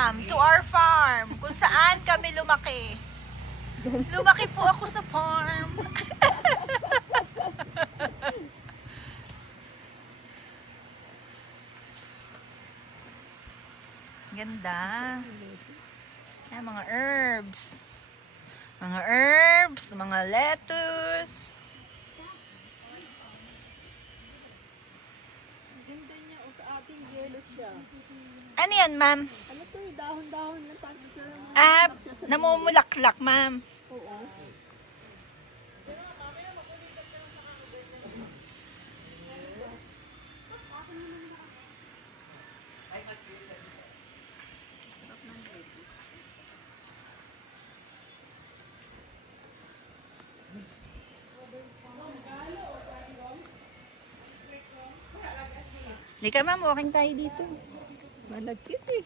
Welcome to our farm, kung saan kami lumaki. Lumaki po ako sa farm. Ganda. Yan, mga herbs. Mga herbs, mga lettuce. Ganda niya o sa ating yellow siya. Ano yan, ma'am? Ano to yung dahon-dahon lang tayo sa mga Ah, nagsasabili. namumulaklak, ma'am. Oo. Sarap ng lettuce. Hindi ka, ma'am. Walking tayo dito. Malagkit eh.